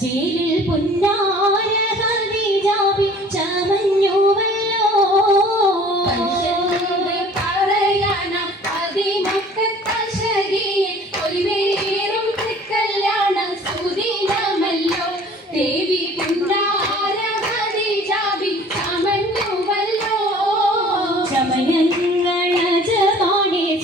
ചേരിൽ പുന്നാര ഖദീജാബി ചമഞ്ഞുവല്ലോ പറയാന അതിമക്കത്തശരിയിൽ ഒലിവേറും കല്യാണ സുദിനമല്ലോ ദേവി പുന്നാര ഖദീജാബി ചമഞ്ഞുവല്ലോ ചമയങ്ങളജമാണി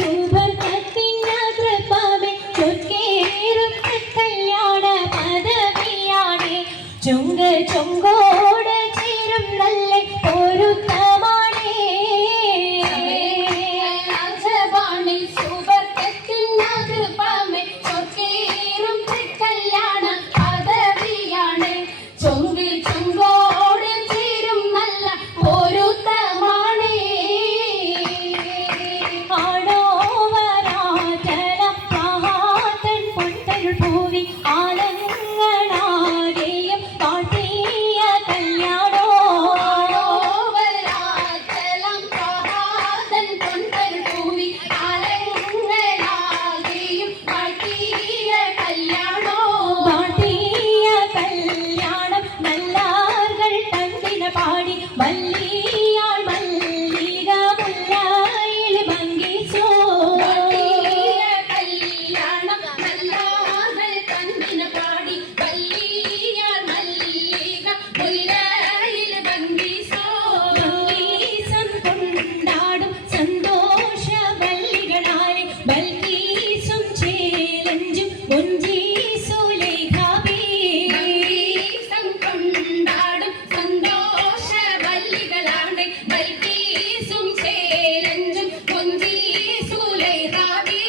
സുബർക്കത്തിന കൃപമേ ചൊക്കേറും കല്യാണ പദവിയാണി ചുങ്ക ചുങ്കോട് ചേരും നല്ല പൊരുത്തമാണി രാജവാണി സുബർക്കത്തിന കൃപമേ ചൊക്കേറും കല്യാണ പദവിയാണ് ചുങ്ക് ചുങ്കോട് ചേരും നല്ല പൊരുത്തമാണി ആടോവരാചരം മഹാതൻ പൊട്ടരുൾ ഭൂവി ആലങ്ങളാരെയും പാട്ടിയ കല്യാണോ ഓവരാചലം പ്രഭാതൻ കൊണ്ടൊരുഭൂമി ആലങ്ങളാകെയും പാട്ടിയ കല്യാണോ പാട്ടിയ കല്യാണം നല്ലാർകൾ തണ്ടിന പാടി വല്ലിയാൾ മല്ലിക മുല്ലായിൽ ഭംഗിച്ചോ പാട്ടിയ കല്യാണം നല്ലാകൾ കണ്ണിന് പാടി വല്ലിയാൾ മല്ലിക മുല്ലയിൽ ഭംഗിസോ ഭംഗീസം കൊണ്ടാടും സന്തോഷ വല്ലികളാലെ ബൽക്കീസും ചേലഞ്ചും ഒഞ്ചീസുലേഖാബി ഭംഗീസം കൊണ്ടാടും സന്തോഷ വല്ലികളാണ് ബൽക്കീസും ചേലഞ്ചും കൊഞ്ചീസുലൈഹാബി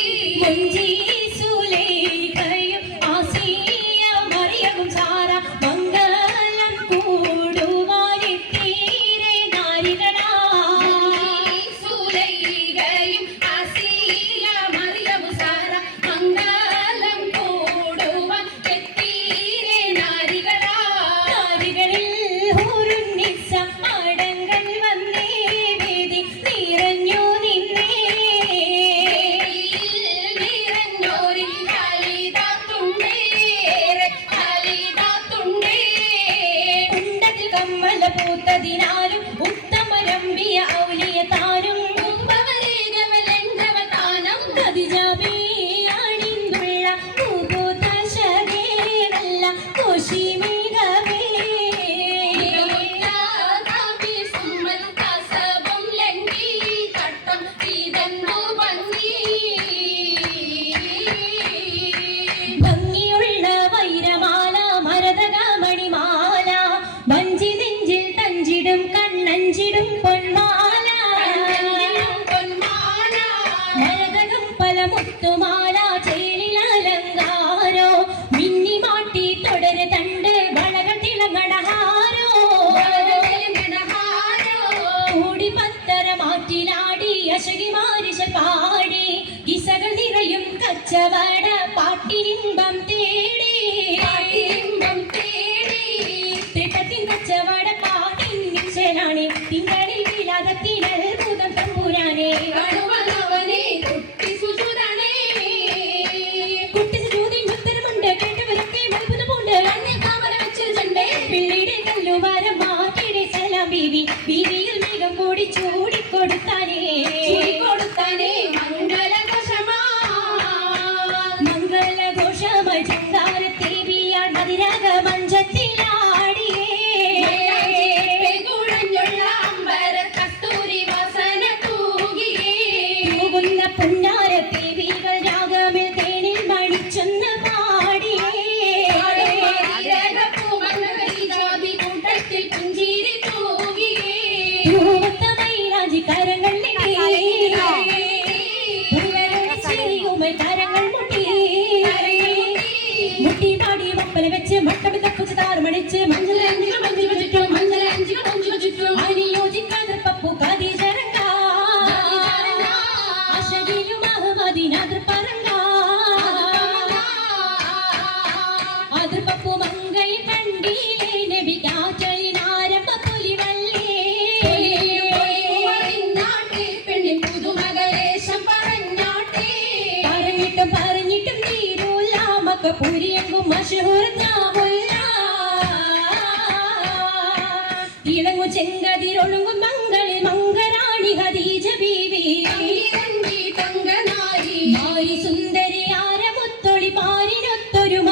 ഒഞ്ചീസുലേഖയും ആസിയ മറിയവും സാറ മംഗലം കൂടുവാനെത്തീരെ നാരികളാ സുലൈഖയും ആസിയ മറിയം സാറ മംഗലം കൂടുവാൻ എത്തീരെ നാരികളാ നാരികളിൽ ഹൂറുന്നിസ അടങ്ങൾ വന്നേ വേദി നിറഞ്ഞു നിന്നേ നിറഞ്ഞോരിൽ ഖാലിദാത്തുണ്ടേറെ ഖാലിദാത്തുണ്ടേ കുണ്ടത്തിൽ കമ്മല പൂത്തതിനാലും ഉത്തമരമ്പിയ ഔലിയ താനും ഉപവരേഖവലങ്കവതാനം ഖദീജാബിയാണിന്തുള്ള പൂപൂത്ത ശരീരല്ല കോശിമേഘമേ മികവുറ്റാതാപി സുമ്മൽ കസബം ലംഘി തട്ടം ഇതെന്തു ഭംഗി ഭംഗിയുള്ള വൈരമാല മരതക മണിമാല വഞ്ചി നെഞ്ചിൽ തഞ്ചിടും കണ്ണഞ്ചിടും പൊന്മാല പൊന്മാല മരതകം പല മുത്തുമാല ചേലിൽ അലങ്കാരോ മിന്നി മാട്ടി തുടര് തണ്ട് വളകൾ തിളങ്ങണഹാരോ കൂടി പത്തര മാറ്റിലാടി അശകി മാരിശ പാടി കിസകൾ നിറയും കച്ചവട പാട്ടിനിമ്പം തേടി തിട്ടത്തിൻ കച്ചവട പാട്ടിൻ നിശ്ചലാണ് തിങ്കളിൽ വിലാതത്തിൽ അത്ഭുതം തമ്പുരാനെ കുട്ടി സുജൂതിൻ ഉത്തരമുണ്ട് കേട്ടവരൊക്കെ അത്ഭുതമുണ്ട് പിള്ളിയുടെ കല്ലുവാരം മാറ്റിയുടെ സലാം ബീവി ബീവിയിൽ മേഘം കൂടി ചൂടിക്കൊടുത്താനേ മംഗളഘോഷമായി ചങ്കാരത്തേവിയാൾ മതിരാഗ മഞ്ചത്തിലാടിയേ തൂകുന്ന പുന്നാര ദേവികൾ രാഗമിൽ തേനിൽ മണിച്ചൊന്ന് പാടിയേ ൂവത്തമൈരാജി കരങ്ങൾ കരങ്ങൾ മുട്ടി പാടി മപ്പല വെച്ച് മട്ടമി തപ്പുച്ച് താറുമണിച്ച് അനുയോജിക്കാതെ പപ്പു ഖദീജറങ്ക അശകിയും അഹമ്മദിനാദർ പറങ്ക അതിർ പപ്പു മങ്കൈ കണ്ടിലേ നബികാചലിനാരംഭ പുലിവല്ലേ പെണ്ണിൻ പുതുമകളേശം പറഞ്ഞാട്ടേ പറഞ്ഞിട്ടും തീരൂല മക്ക പുരിയെങ്കും മഷഹൂർ നാമുല്ല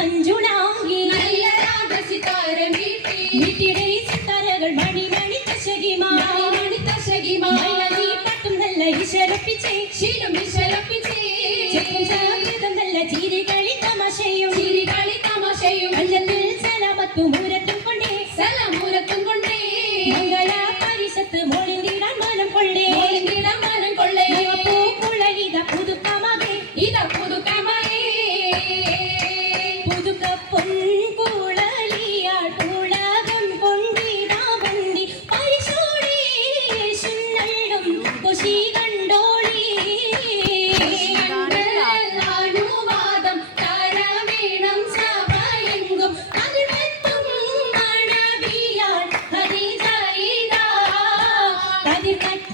മഞ്ജുളാങ്കി നല്ല രാഗസിതാര മീട്ടി വീട്ടിടെ സിത്താരകൾ മണി മണി തശകിമാ മണി തശകിമാ മൈലി പട്ടും നല്ല ഇശലപ്പിച്ചേ ശീലം വിശലപ്പിച്ചേ ചെപ്പും സംഗീതം നല്ല ചിരികളി തമാശയും ചിരികളി തമാശയും അഞ്ചത്തിൽ സലാമത്തും മൂരത്തും കൊണ്ടേ സലമൂരത്തും കൊണ്ടേ മംഗള പരിസത്ത് മോളിന്തിടാൻ മനം കൊള്ളേ മോളിന്തിടാൻ മനം കൊള്ളേ പൂക്കുഴലിത പുതുക്കമകേ ഇതാ പുതുക്കമയേ പുതുക്ക പൊൻകുഴലിയാൾ പുളകം കൊണ്ടിതാ വന്നി പരിശോടി യേശുന്നള്ളും കൊശി കണ്ടോളി അനുവാദം തരവേണം സഭയെങ്കും അതിർത്തും മണവിയാൾ ഹരിജയിതാ അതിർക്കട്ട